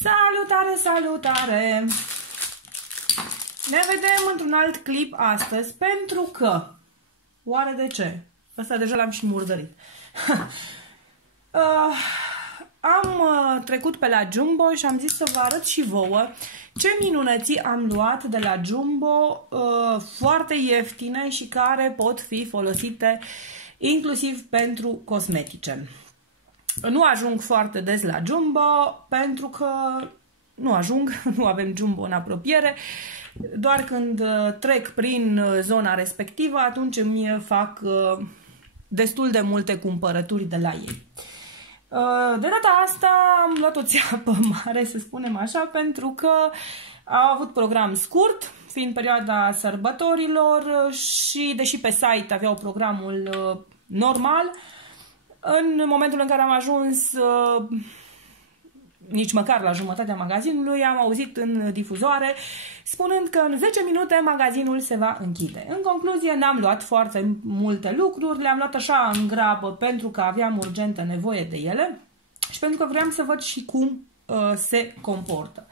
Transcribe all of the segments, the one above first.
Salutare, salutare! Ne vedem într-un alt clip astăzi pentru că... Oare de ce? Ăsta deja l-am și murdărit. Am trecut pe la Jumbo și am zis să vă arăt și vouă ce minunății am luat de la Jumbo, foarte ieftine și care pot fi folosite inclusiv pentru cosmetice. Nu ajung foarte des la Jumbo pentru că nu avem Jumbo în apropiere. Doar când trec prin zona respectivă, atunci îmi fac destul de multe cumpărături de la ei. De data asta am luat o țeapă mare, să spunem așa, pentru că au avut program scurt, fiind perioada sărbătorilor și deși pe site aveau programul normal, în momentul în care am ajuns nici măcar la jumătatea magazinului, am auzit în difuzoare spunând că în 10 minute magazinul se va închide. În concluzie, n-am luat foarte multe lucruri, le-am luat așa în grabă pentru că aveam urgentă nevoie de ele și pentru că vreau să văd și cum se comportă.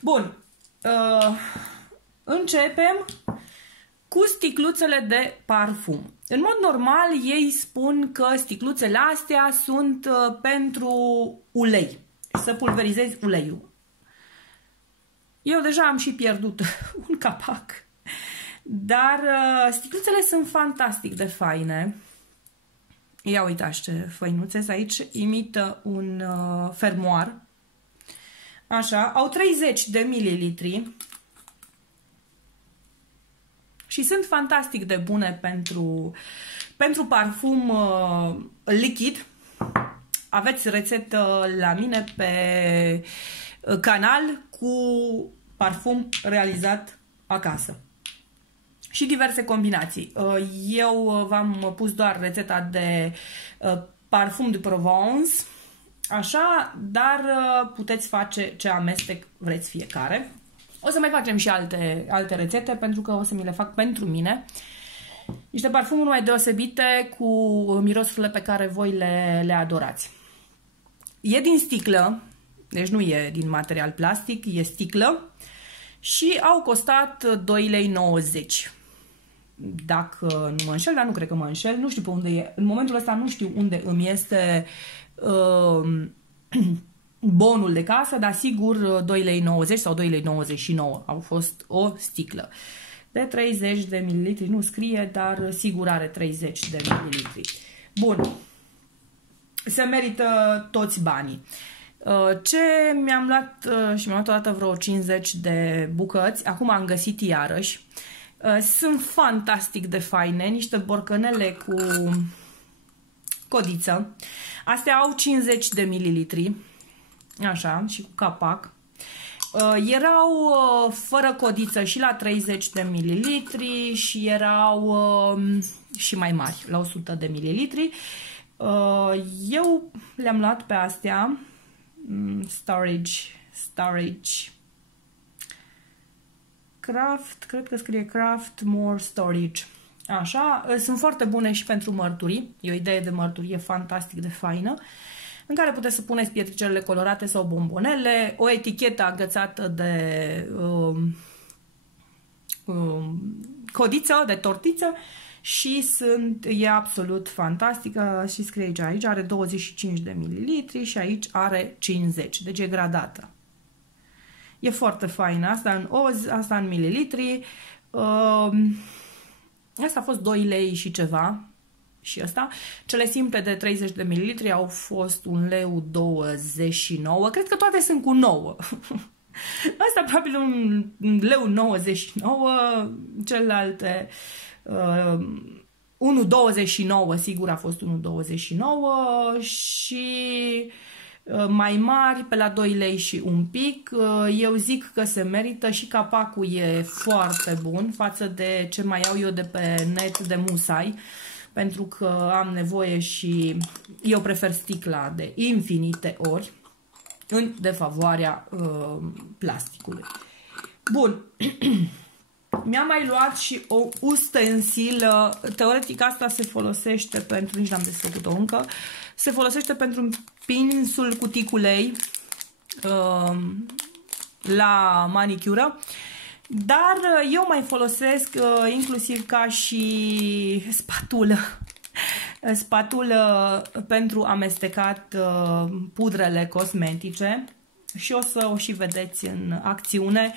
Bun, începem cu sticluțele de parfum. În mod normal, ei spun că sticluțele astea sunt pentru ulei, să pulverizezi uleiul. Eu deja am și pierdut un capac, dar sticluțele sunt fantastic de faine. Ia uitați ce făinuțe aici, imită un fermoar. Așa, au 30 de mililitri și sunt fantastic de bune pentru parfum lichid. Aveți rețetă la mine pe canal cu parfum realizat acasă și diverse combinații. Eu v-am pus doar rețeta de parfum de Provence, așa, dar puteți face ce amestec vreți fiecare. O să mai facem și alte rețete pentru că o să mi le fac pentru mine. Niște parfumuri mai deosebite cu mirosurile pe care voi le adorați. E din sticlă, deci nu e din material plastic, e sticlă și au costat 2,90 lei. Dacă nu mă înșel, dar nu cred că mă înșel, nu știu pe unde e. În momentul ăsta nu știu unde îmi este bonul de casă, dar sigur 2,90 lei sau 2,99 lei au fost o sticlă. De 30 de mililitri, nu scrie, dar sigur are 30 de mililitri. Bun, se merită toți banii. Ce mi-am luat și mi-am luat odată vreo 50 de bucăți, acum am găsit iarăși. Sunt fantastic de faine, niște borcanele cu codiță. Astea au 50 de mililitri, așa, și cu capac. Erau fără codiță și la 30 de mililitri și erau și mai mari, la 100 de mililitri. Eu le-am luat pe astea, Storage Craft, cred că scrie Craft More Storage. Așa, sunt foarte bune și pentru mărturii, e o idee de mărturie fantastic de faină, în care puteți să puneți pietricelele colorate sau bombonele, o etichetă agățată de codiță, de tortiță și e absolut fantastică și scrie aici are 25 de mililitri și aici are 50, deci e gradată. E foarte faină, asta în oz, asta în mililitri, asta a fost 2 lei și ceva. Și asta. Cele simple de 30 de mililitri au fost 1,29 lei. Cred că toate sunt cu 9. Asta probabil 1,99 lei. Celelalte 1,29, sigur a fost 1,29 și mai mari pe la 2 lei și un pic. Eu zic că se merită și capacul e foarte bun față de ce mai iau eu de pe net de musai. Pentru că am nevoie și eu prefer sticla de infinite ori în defavoarea plasticului. Bun. Mi-am mai luat și o ustensilă. Teoretic asta se folosește pentru, nici n-am desfăcut-o încă, se folosește pentru împinsul cuticulei. la manicură, dar eu mai folosesc inclusiv ca și spatulă pentru amestecat pudrele cosmetice și o să o și vedeți în acțiune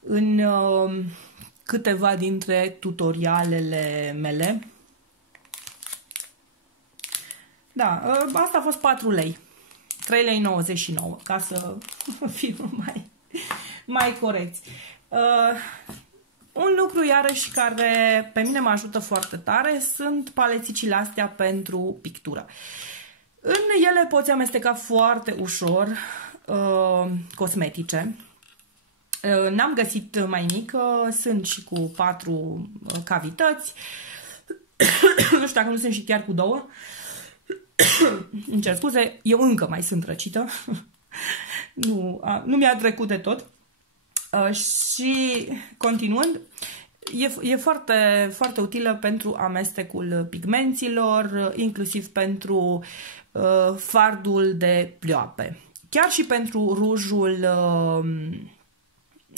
în câteva dintre tutorialele mele. Da, asta a fost 4 lei. 3,99 lei, ca să fiu mai corecți. Un lucru iarăși care pe mine mă ajută foarte tare sunt palețicile astea pentru pictură. În ele poți amesteca foarte ușor cosmetice. N-am găsit mai mică, sunt și cu 4 cavități. Nu știu dacă nu sunt și chiar cu 2. Îmi cer scuze, eu încă mai sunt răcită. Nu mi-a trecut de tot. Și continuând, e foarte, foarte utilă pentru amestecul pigmenților, inclusiv pentru fardul de plioape. Chiar și pentru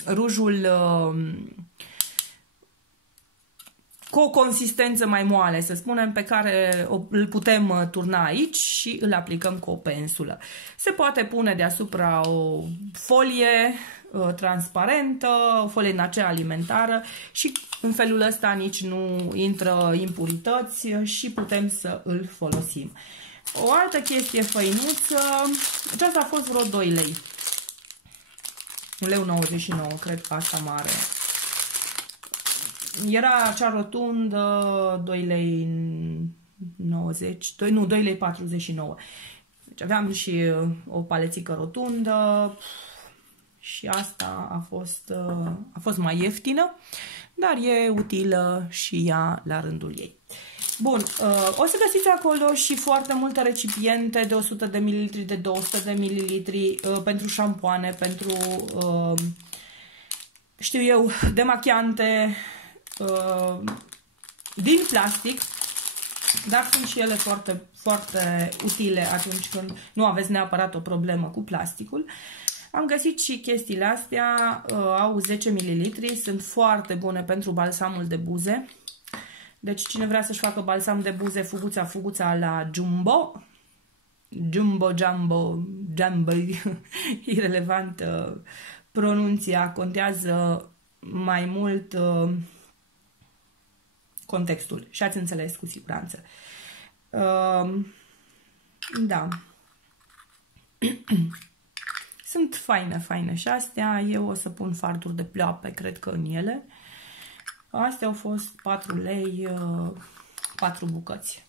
rujul cu o consistență mai moale, să spunem, pe care îl putem turna aici și îl aplicăm cu o pensulă. Se poate pune deasupra o folie transparentă, o folie în acea alimentară și în felul ăsta nici nu intră impurități și putem să îl folosim. O altă chestie făinuță, aceasta a fost vreo 2 lei. 1,99 lei, cred că asta mare. Era acea rotundă 2,90 lei, nu, 2,49 lei. Deci aveam și o palețică rotundă și asta a fost mai ieftină, dar e utilă și ea la rândul ei. Bun, o să găsiți acolo și foarte multe recipiente de 100 de ml, de 200 de ml pentru șampoane, pentru, știu eu, demachiante din plastic, dar sunt și ele foarte, foarte utile atunci când nu aveți neapărat o problemă cu plasticul. Am găsit și chestiile astea, au 10 ml, sunt foarte bune pentru balsamul de buze. Deci cine vrea să-și facă balsam de buze, fuguța la Jumbo, Jumbo, irelevant pronunția, contează mai mult contextul și ați înțeles cu siguranță. Da. Sunt faine și astea. Eu o să pun farduri de pleoape, cred că în ele. Astea au fost 4 lei, 4 bucăți.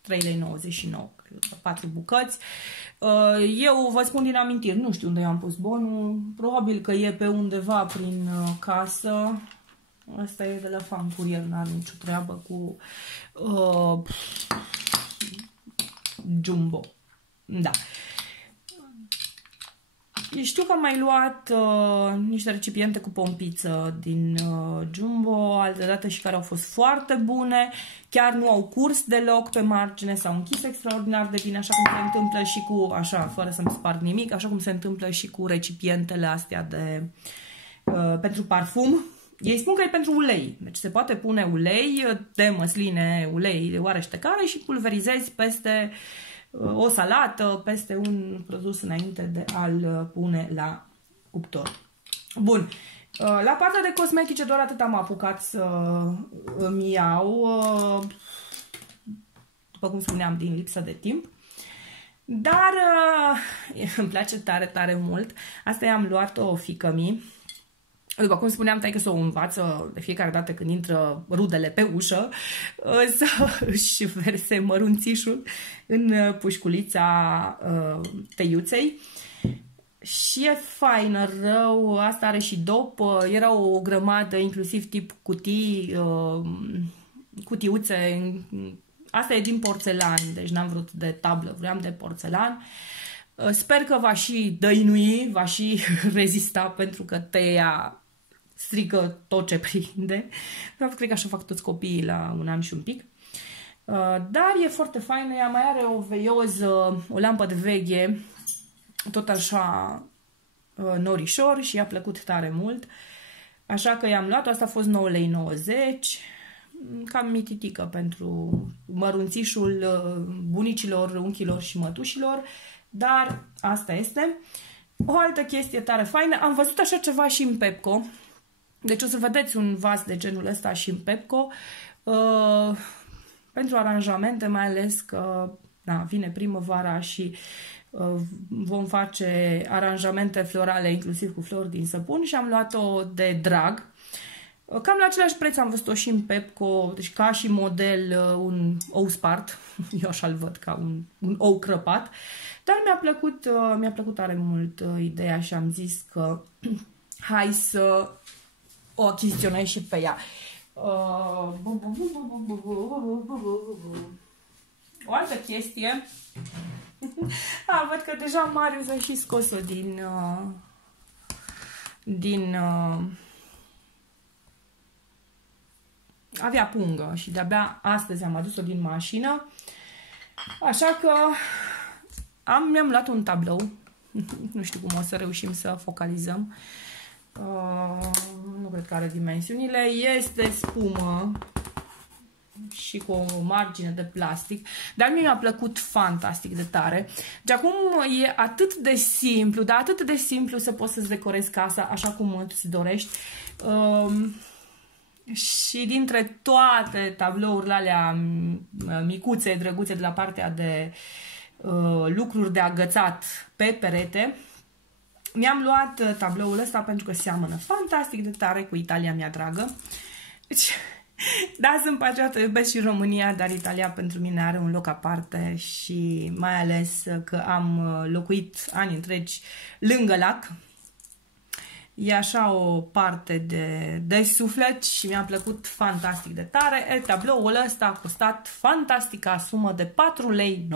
3,99 lei, 4 bucăți. Eu vă spun din amintiri, nu știu unde am pus bonul. Probabil că e pe undeva prin casă. Asta e de la Fan Curier, n-are nicio treabă cu Jumbo. Da. Știu că am mai luat niște recipiente cu pompiță din Jumbo, altădată și care au fost foarte bune, chiar nu au curs deloc pe margine, s-au închis extraordinar de bine, așa cum se întâmplă și cu, așa, fără să-mi sparg nimic, așa cum se întâmplă și cu recipientele astea de pentru parfum. Ei spun că e pentru ulei, deci se poate pune ulei de măsline, ulei de oarește care și pulverizezi peste o salată, peste un produs înainte de a-l pune la cuptor. Bun, la partea de cosmetice doar atât am apucat să îmi iau, după cum spuneam, din lipsă de timp. Dar îmi place tare, tare mult. Asta i-am luat-o fiică-mi. După cum spuneam, taică-s o învață de fiecare dată când intră rudele pe ușă să își verse mărunțișul în pușculița teiuței. Și e faină, rău, asta are și dop, era o grămadă, inclusiv tip cutii, cutiuțe, asta e din porțelan, deci n-am vrut de tablă, vreau de porțelan. Sper că va și dăinui, va și rezista, pentru că teia strică tot ce prinde. Cred că așa fac toți copiii la 1 an și un pic. Dar e foarte faină, ea mai are o veioză, o lampă de veche tot așa norișor și i-a plăcut tare mult. Așa că i-am luat, asta a fost 9,90 lei, cam mititică pentru mărunțișul bunicilor, unchilor și mătușilor, dar asta este. O altă chestie tare faină, am văzut așa ceva și în Pepco, deci o să vedeți un vas de genul ăsta și în Pepco, pentru aranjamente, mai ales că vine primăvara și vom face aranjamente florale, inclusiv cu flori din săpun, și am luat-o de drag. Cam la același preț am văzut-o și în Pepco, deci ca și model un ou spart, eu așa-l văd, ca un ou crăpat, dar mi-a plăcut tare mult ideea și am zis că hai să o achiziționez și pe ea. O altă chestie, văd că deja Marius a și scos-o avea pungă și de-abia astăzi am adus-o din mașină, așa că mi-am luat un tablou, nu știu cum o să reușim să focalizăm, nu cred că are dimensiunile, este spumă și cu o margine de plastic, dar mie mi-a plăcut fantastic de tare. De acum e atât de simplu, dar atât de simplu să poți să-ți decorezi casa așa cum îți dorești. Și dintre toate tablourile alea micuțe, drăguțe de la partea de lucruri de agățat pe perete, mi-am luat tabloul ăsta pentru că seamănă fantastic de tare cu Italia mea dragă. Deci, da, sunt patriotă, iubesc și România, dar Italia pentru mine are un loc aparte și mai ales că am locuit ani întregi lângă lac. E așa o parte de suflet și mi-a plăcut fantastic de tare. Tabloul ăsta a costat fantastica sumă de 4,99 lei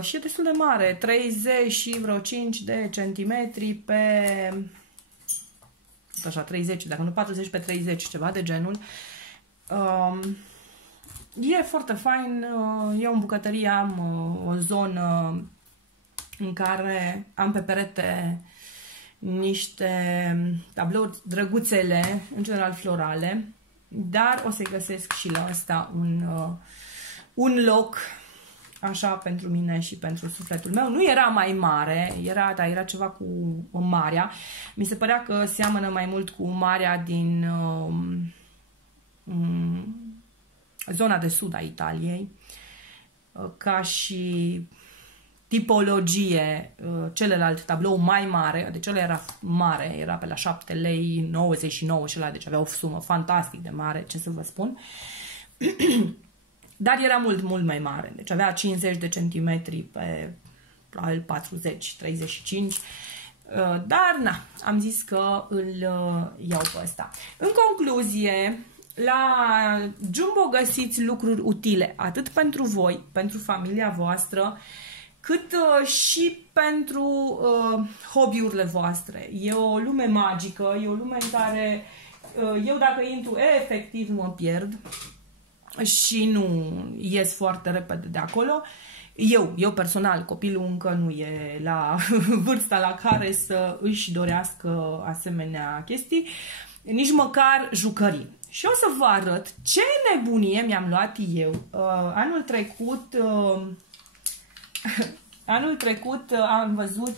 și e destul de mare, 30 și vreo 5 de centimetri pe... așa, 30, dacă nu 40 pe 30, ceva de genul. E foarte fain. Eu în bucătărie am o zonă în care am pe perete niște tablouri drăguțele, în general florale, dar o să-i găsesc și la asta un loc așa pentru mine și pentru sufletul meu. Nu era mai mare, era ceva cu marea. Mi se părea că seamănă mai mult cu marea din zona de sud a Italiei, ca și tipologie. Celălalt tablou mai mare, deci ăla era mare, era pe la 7,99 lei și ăla, deci avea o sumă fantastic de mare, ce să vă spun. Dar era mult, mult mai mare. Deci avea 50 de centimetri pe 40, 35. Dar, am zis că îl iau pe ăsta. În concluzie, la Jumbo găsiți lucruri utile, atât pentru voi, pentru familia voastră, cât și pentru hobby-urile voastre. E o lume magică, e o lume în care eu dacă intru, efectiv mă pierd și nu ies foarte repede de acolo. Eu personal, copilul încă nu e la vârsta la care să își dorească asemenea chestii, nici măcar jucării. Și o să vă arăt ce nebunie mi-am luat eu. Anul trecut am văzut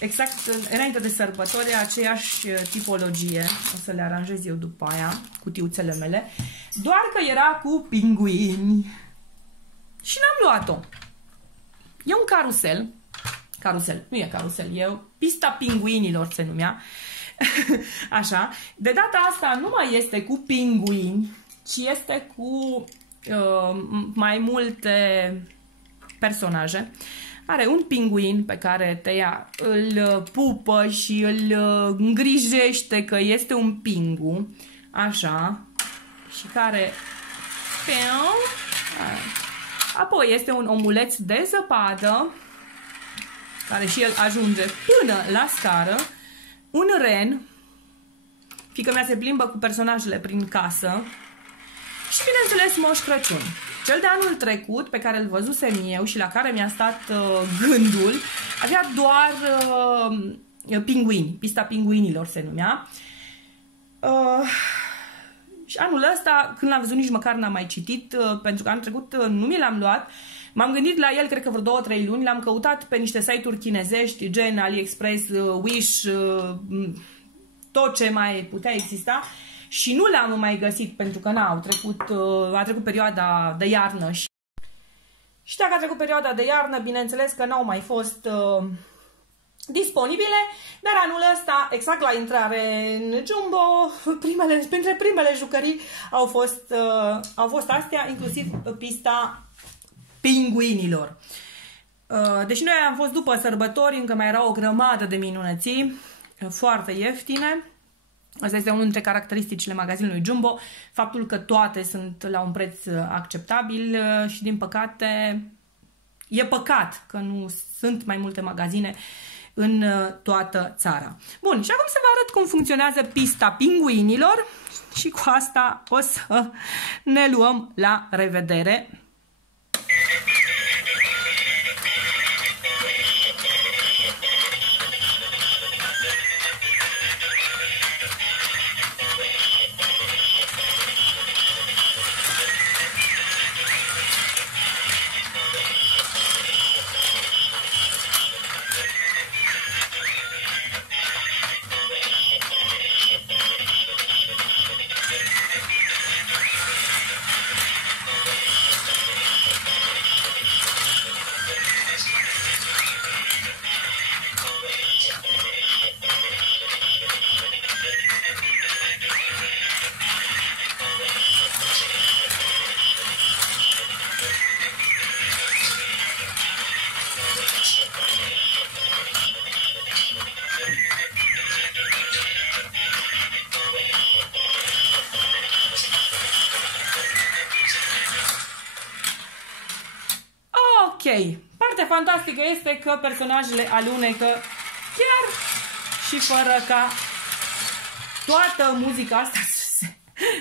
exact înainte de sărbători aceeași tipologie. O să le aranjez eu după aia, cutiuțele mele. Doar că era cu pinguini. Și n-am luat-o. E un carusel. Carusel, nu e carusel, e pista pinguinilor se numea. Așa. De data asta nu mai este cu pinguini, ci este cu mai multe personaje. Are un pinguin pe care Teia îl pupă și îl îngrijește că este un pingu. Așa. Și care... Apoi este un omuleț de zăpadă, care și el ajunge până la scară. Un ren. Fiica mea se plimbă cu personajele prin casă. Și bineînțeles Moș Crăciun. Cel de anul trecut, pe care îl văzusem eu și la care mi-a stat gândul, avea doar pinguini, pista pinguinilor se numea. Și anul ăsta, când l-am văzut, nici măcar n-am mai citit, pentru că anul trecut nu mi l-am luat. M-am gândit la el, cred că vreo 2-3 luni, l-am căutat pe niște site-uri chinezești, gen AliExpress, Wish, tot ce mai putea exista și nu l-am mai găsit pentru că a trecut perioada de iarnă și dacă a trecut perioada de iarnă, bineînțeles că n-au mai fost disponibile, dar anul ăsta, exact la intrare în Jumbo, printre primele jucării au fost astea, inclusiv pista pinguinilor. Deci noi am fost după sărbători, încă mai era o grămadă de minunății, foarte ieftine. Asta este unul dintre caracteristicile magazinului Jumbo, faptul că toate sunt la un preț acceptabil și din păcate e păcat că nu sunt mai multe magazine în toată țara. Bun, și acum să vă arăt cum funcționează pista pinguinilor și cu asta o să ne luăm la revedere. Ok, partea fantastică este că personajele alunecă chiar și fără ca toată muzica asta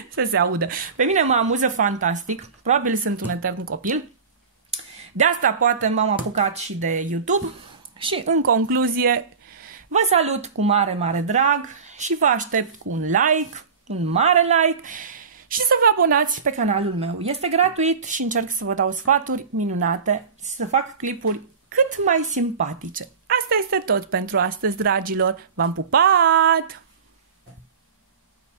să se audă. Pe mine mă amuză fantastic, probabil sunt un etern copil. De asta poate m-am apucat și de YouTube și în concluzie vă salut cu mare, mare drag și vă aștept cu un like, un mare like și să vă abonați pe canalul meu. Este gratuit și încerc să vă dau sfaturi minunate, să fac clipuri cât mai simpatice. Asta este tot pentru astăzi, dragilor. V-am pupat!